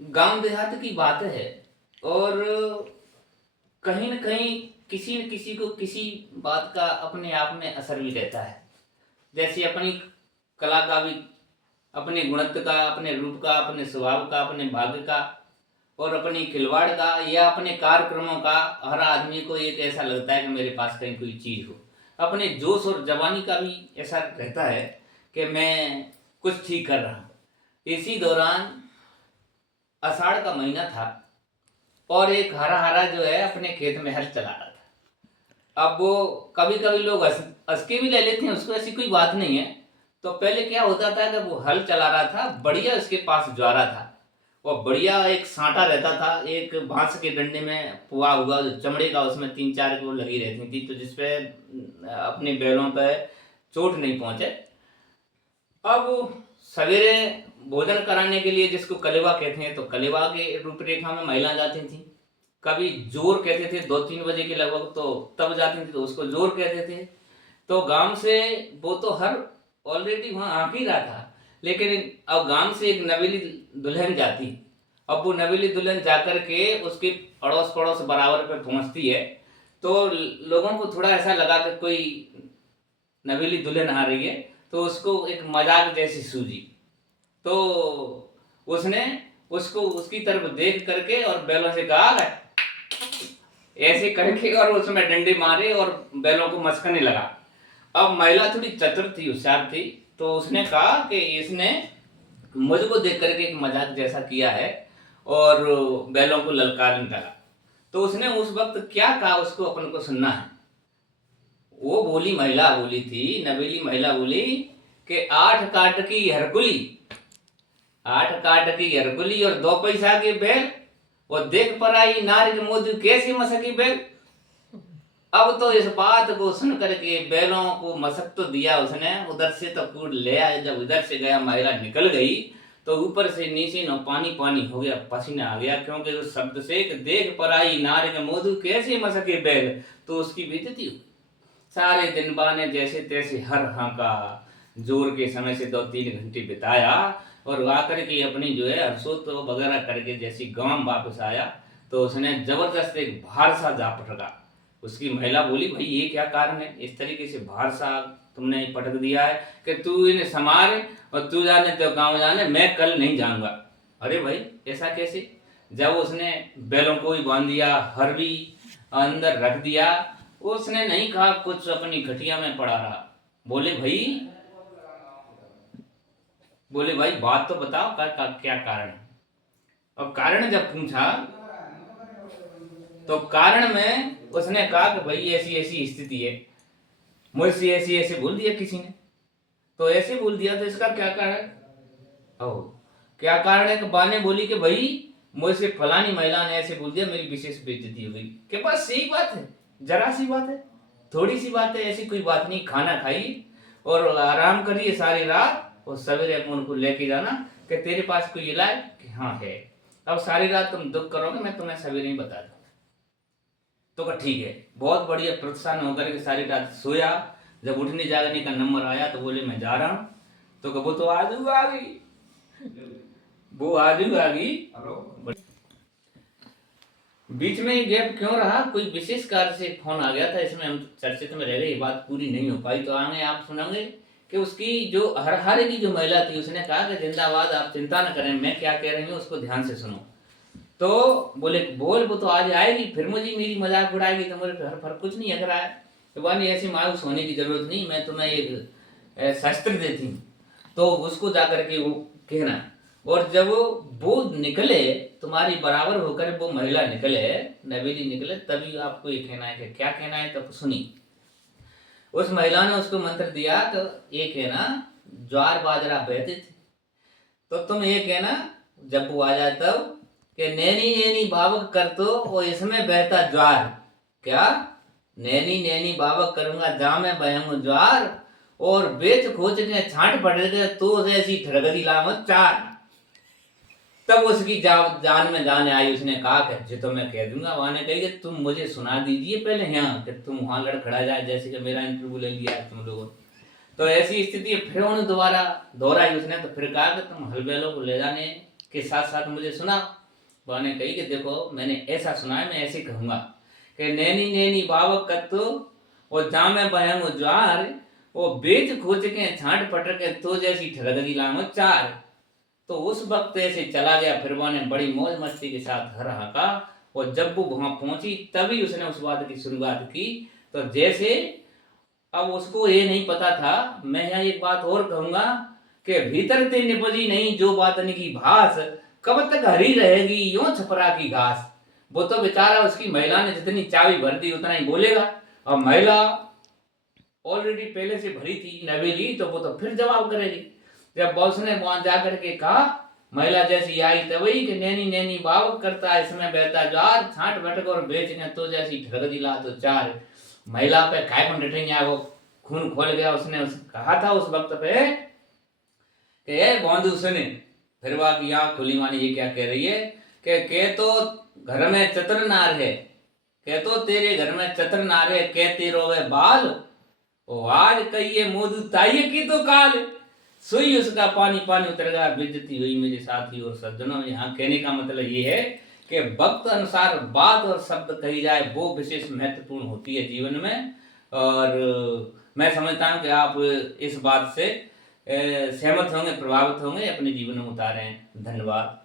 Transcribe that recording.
गांव देहात की बात है और कहीं न कहीं किसी न किसी को किसी बात का अपने आप में असर भी रहता है। जैसे अपनी कला का भी, अपने गुणत्व का, अपने रूप का, अपने स्वभाव का, अपने भाग्य का और अपनी खिलवाड़ का या अपने कार्यक्रमों का हर आदमी को एक ऐसा लगता है कि मेरे पास कहीं कोई चीज़ हो। अपने जोश और जवानी का भी ऐसा रहता है कि मैं कुछ ठीक कर रहा हूँ। इसी दौरान आषाढ़ का महीना था और एक हरा-हरा जो है अपने खेत में हल चला रहा था। अब वो कभी-कभी लोग हँस के भी ले लेते हैं उसको, ऐसी कोई बात नहीं है। तो पहले क्या होता था कि वो हल चला रहा था, बढ़िया उसके पास ज्वारा था और बढ़िया एक साँटा रहता था, एक बाँस के डंडे में पुआ हुआ जो चमड़े का, उसमें 3-4 वो लगी रहती थी, तो जिसपे अपने बैलों पे चोट नहीं पहुँचे। अब सवेरे भोजन कराने के लिए जिसको कलेवा कहते हैं, तो कलेवा के रूपरेखा में महिला जाती थी। कभी जोर कहते थे 2-3 बजे के लगभग, तो तब जाती थी तो उसको जोर कहते थे। तो गांव से वो तो हर ऑलरेडी वहाँ आ ही रहा था, लेकिन अब गांव से एक नवेली दुल्हन जाती। अब वो नवेली दुल्हन जाकर के उसके अड़ोस पड़ोस बराबर पे पहुंचती है, तो लोगों को थोड़ा ऐसा लगा कि कोई नवेली दुल्हन आ रही है, तो उसको एक मजाक जैसी सूझी। तो उसने उसको उसकी तरफ देख करके और बैलों से कहा ऐसे करके, और उसमें डंडे मारे और बैलों को मस्कने लगा। अब महिला थोड़ी चतुर थी, होशियार थी, तो उसने कहा कि इसने मुझको देख करके एक मजाक जैसा किया है और बैलों को ललकारने लगा। तो उसने उस वक्त क्या कहा उसको अपन को सुनना है। वो बोली, महिला बोली थी, नवेली महिला बोली कि 8 काठ की हरकुली, 8 काठ की हरकुली और 2 पैसा के बैल, और देख पर आई नार के मोदी कैसी मसकी बैल। अब तो इस बात को सुन करके बैलों को मसक तो दिया उसने, उधर से तो कूद ले आया। जब उधर से गया, महिला निकल गई, तो ऊपर से नीचे न पानी पानी हो गया, पसीना आ गया, क्योंकि उस शब्द से देख पर आई नार के मोदू कैसे मसके बैल, तो उसकी बेइज्जती हुई। सारे दिन बाने जैसे तैसे हर हाँका, जोर के समय से 2-3 घंटे बिताया और आकर के अपनी जो है हरसोत वगैरह करके जैसी गांव वापस आया, तो उसने जबरदस्त एक भार सा जा पटका। उसकी महिला बोली, भाई ये क्या कारण है, इस तरीके से भार सा तुमने पटक दिया है कि तू इन्हें संभाल और तू जाने तो गाँव जाने, मैं कल नहीं जाऊंगा। अरे भाई ऐसा कैसे। जब उसने बैलों को भी बांध दिया, हर भी अंदर रख दिया, उसने नहीं कहा कुछ, अपनी खटिया में पड़ा रहा। बोले भाई, बोले भाई बात तो बताओ क्या कारण है। और कारण जब पूछा, तो कारण में उसने कहा कि भाई ऐसी ऐसी स्थिति है, मुझसे ऐसी ऐसे बोल दिया किसी ने। तो ऐसे बोल दिया तो इसका क्या कारण है। ओ, क्या कारण है कि बा ने बोली कि भाई मुझसे फलानी महिला ने ऐसे बोल दिया, मेरी विशेष बेइज्जती हो गई। के पास सही बात है, जरा सी बात है, थोड़ी सी बात है, ऐसी कोई बात नहीं। खाना खाइए और आराम करिए सारी रात, और सवेरे अपन उनको लेके जाना कि तेरे पास कोई इलाज, कि हाँ है। अब सारी रात तुम दुख करोगे, मैं तुम्हें सवेरे ही बता दूँ। तो कहा ठीक है। बहुत बढ़िया प्रोत्साहन होकर के सारी रात सोया। जब उठने जागने का नंबर आया तो बोले मैं जा रहा हूँ। तो कहा वो तो आज आ गई, वो आज आ गई। बीच में ये गैप क्यों रहा, कोई विशेष कार्य से फोन आ गया था, इसमें हम चर्चित में रह गए, ये बात पूरी नहीं हो पाई। तो आगे आप सुनेंगे कि उसकी जो हर की जो महिला थी, उसने कहा कि जिंदाबाद, आप चिंता न करें, मैं क्या कह रही हूँ उसको ध्यान से सुनो। तो बोले बोल, वो तो आज आएगी, फिर मुझे मेरी मजाक उड़ाएगी, तो मुझे हर फर्क कुछ नहीं अगर आया। तो बानी ऐसी मायूस होने की जरूरत नहीं, मैं तुम्हें एक शस्त्र देती हूँ, तो उसको जाकर के वो कहना। और जब वो निकले तुम्हारी बराबर होकर, वो महिला निकले, नवेली निकले, तभी आपको ये कहना है कि क्या कहना है, तो सुनी। उस महिला ने उसको मंत्र दिया, तो ये कहना, ज्वार बाजरा बहते थे, तो तुम ये कहना जब वो आ जाए तब कि नैनी नैनी बावक कर तो वो इसमें बहता ज्वार। क्या, नैनी नैनी बावक करूंगा जा में बहूंगा ज्वार, और बेच खोच के छांट पड़ गए तो ऐसी ठरगदी लामत चार। तब उसकी जान में जान आई। उसने कहा कि जो तो मैं कह दूंगा। वहां ने कही कि तुम मुझे सुना दीजिए पहले यहाँ, कि तुम वहां लड़खड़ा जाए, जैसे कि मेरा इंटरव्यू ले लिया तुम लोगों। तो ऐसी स्थिति फिर उन्होंने दोबारा दोहराई उसने। तो फिर कहा कि तुम हल बैलों को ले जाने के साथ साथ मुझे सुना। बुआ ने कही कि देखो मैंने ऐसा सुना है, मैं ऐसे कहूँगा कि नैनी नैनी बावक कत्तो और जामे बहंगो ज्वार, वो बेच खोज के छांट पटर के तो जैसी ठगदगी लांगो चार। तो उस वक्त ऐसे चला गया। फिर बुआ ने बड़ी मौज मस्ती के साथ हर हका, और जब वो वहां पहुंची तभी उसने उस बात की शुरुआत की। तो जैसे अब उसको ये नहीं पता था, मैं यहाँ एक बात और कहूंगा कि भीतर ते निपजी नहीं जो बात की भास, कब तक हरी रहेगी यूं छपरा की घास। वो तो बेचारा उसकी महिला ने जितनी चाबी भर दी उतना ही बोलेगा, और महिला ऑलरेडी पहले से भरी थी नवेली, तो वो तो फिर जवाब करेगी। जब बॉस ने वहां जाकर के कहा, महिला जैसी आई तभी कि नैनी नैनी बावक करता है इसमें बहता ज्वार, छांट भटक और बेचने तो जैसी ठग दिला तो चार। महिला पे काय को डटेंगे, वो खून खोल गया। उसने कहा था उस वक्त पे कि ये बंधु सुने। फिर वह की आंख खुली, मानी ये क्या कह रही है कि के तो घर में चतुर नार है, के तो तेरे घर में चतुर नार है, के तेरो वे बाल, ओ आज कहिए मोदू ताइये की तो काल, सोई उसका पानी पानी उतर गया, बेइज्जती हुई मेरे साथी और सज्जनों। यहाँ कहने का मतलब ये है कि वक्त अनुसार बात और शब्द कही जाए वो विशेष महत्वपूर्ण होती है जीवन में। और मैं समझता हूँ कि आप इस बात से सहमत होंगे, प्रभावित होंगे, अपने जीवन में उतारें। धन्यवाद।